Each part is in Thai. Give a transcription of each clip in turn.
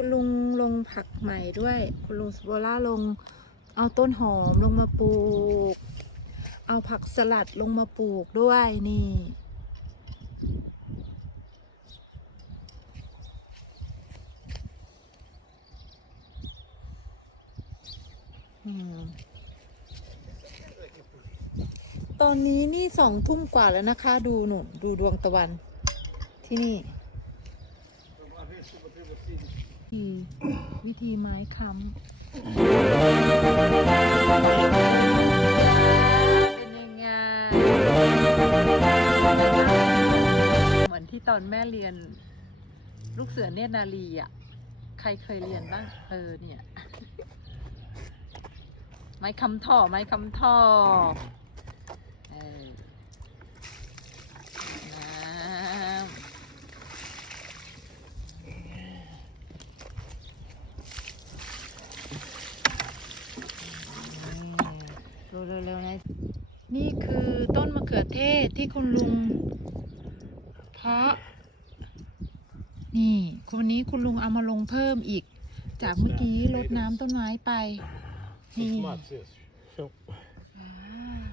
คุณลุงลงผักใหม่ด้วย คุณลุงสโบล่าลง เอาต้นหอมลงมาปลูก เอาผักสลัดลงมาปลูกด้วยนี่ตอนนี้นี่สองทุ่มกว่าแล้วนะคะ ดูหนุดูดวงตะวันที่นี่ อืมวิธีไม้ค้ำเป็นยังไงเหมือนที่ตอนแม่เรียน ลูกเสือเนตรนารีอะ ใครเคยเรียนบ้าง เออเนี่ย ไม้คำท่อไม้คำท่อ ดูเร็วๆนะนี่คือต้นมะเขือเทศที่คุณลุง เพาะ นี่คนนี้คุณลุงเอามาลงเพิ่มอีก จากเมื่อกี้รดน้ำต้นไม้ไป นี่ Tomates esses. São- ว้าว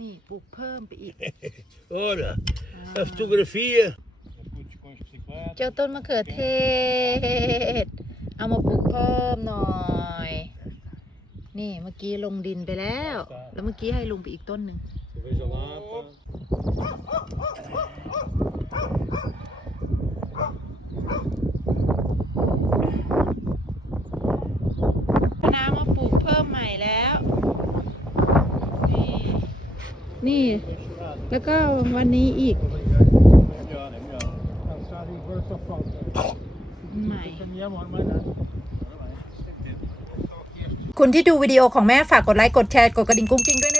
นี่ปลูกเพิ่มไปอีก Ora, อ่า a fotografia. เจ้าต้นมะเขือเทศ เอามาปลูกเพิ่มหน่อย นี่เมื่อกี้ลงดินไปแล้ว แล้วเมื่อกี้ให้ลงไปอีกต้นหนึ่ง Veja lá, pá. น้ำมาปลูกเพิ่มใหม่แล้ว นี่ นี่ แล้วก็วันนี้อีก Melhor, é melhor. Calçado e agora só falta. ใหม่ Caminhamos, mais nada. คุณที่ดูวิดีโอของแม่ฝากกดไลค์กดแชร์กดกระดิ่งกุ้งกิ้งด้วยนะ